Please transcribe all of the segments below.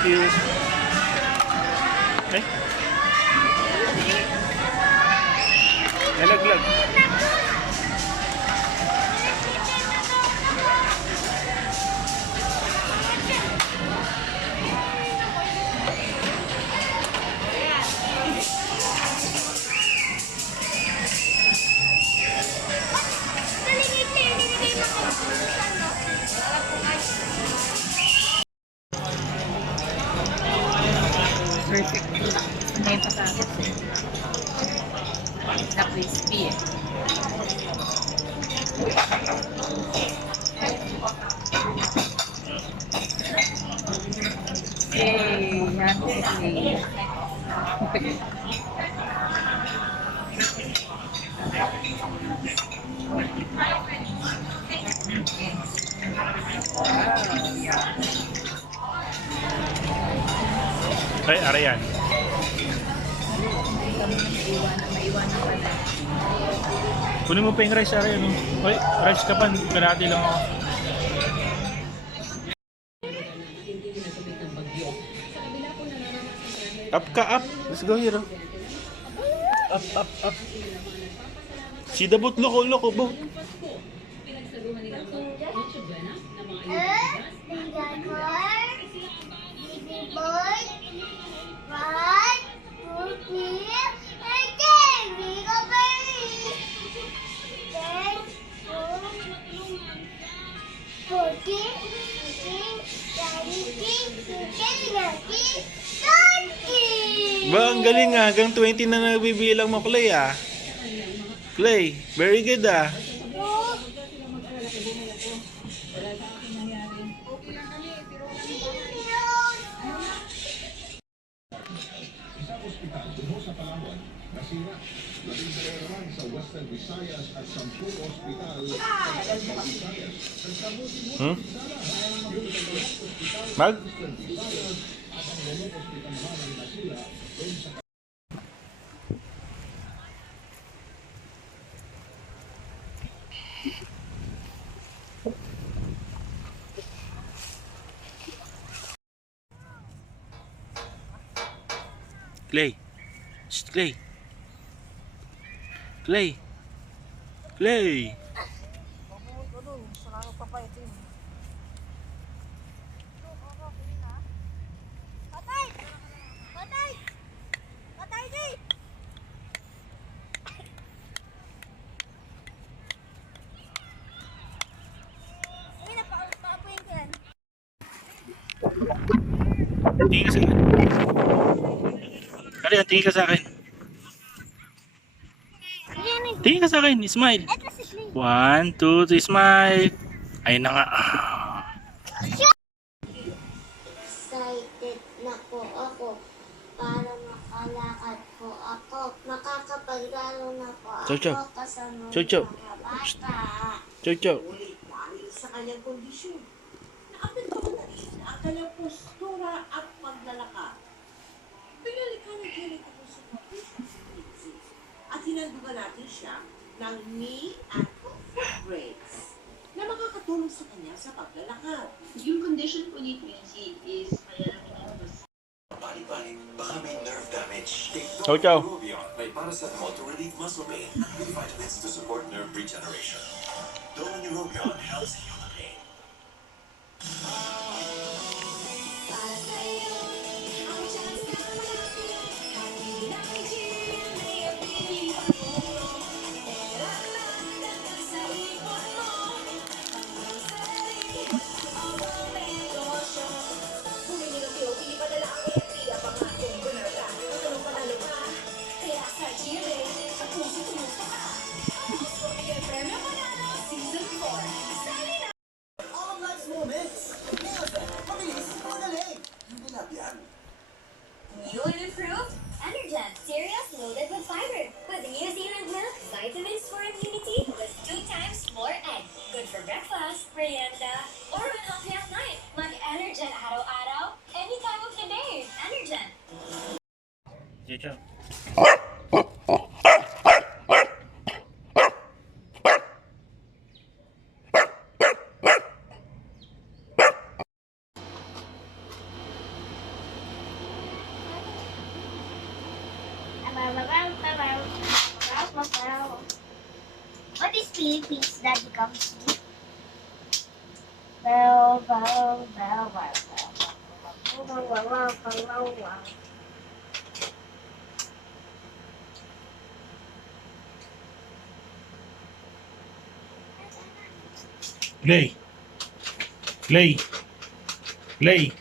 Thank you. Eh? Nalaglag. Perfect. May patatas eh. Na crispy eh. Yay! Happy day. Ay, arayan. Maiwanan pala. Kunin mo pa yung rice, arayan. Ay, rice ka pa. Kalahati lang ako. Up ka, up. Let's go here. Up, up, up. See the boat, loko, loko, boat. Ba, ang galing nga. Hanggang 20 na nabibilang mo, Clay, ah. Clay, very good, ah. Hmm? Mag? Clay. Shh, Clay. Clay. Clay. Tingin ka sa akin. Kaya, tingin ka sa akin. Tingin ka sa akin. Smile. 1, 2, 3, smile. Ayun na nga. Excited na po ako para makalakad po ako. Makakapaglaro na po Chow, chow. ako kasama Chow, chow. mga bata. Chow, chow. Dahil sa kanyang kondisyon, naapektuhan na rin ang kanyang postura at paglalakad. Pinalikha ng klinika po sa Provincial at hinandugan natin siya ng knee and foot brace na makakatulong sa kanya sa paglalakad. Yung condition po ni Quincy is malalaki na Balik-balik, baka may nerve damage. Take Chow, chow. Rubion, may paracetamol to relieve muscle pain with vitamins to support nerve regeneration. Rubion helps heal the pain. New and improved Energen cereals loaded with fiber with New Zealand milk, vitamins for immunity with 2 times more egg. Good for breakfast, merienda, or when healthy at night. Mag-Energen araw-araw, any time of the day. Energen. Chow, chow. bow. What is Philippines, Daddy comes to? Bow, bow, bow, bow, bow, bow, bow, bow, bow, bow, bow. Play. Play. Play.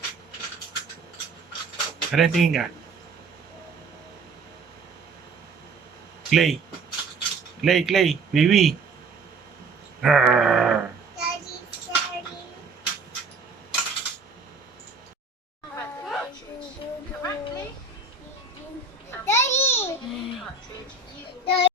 Ano yung tingin ka? Clay. Clay, Clay. Baby. Arrgh. Daddy, Daddy. Daddy!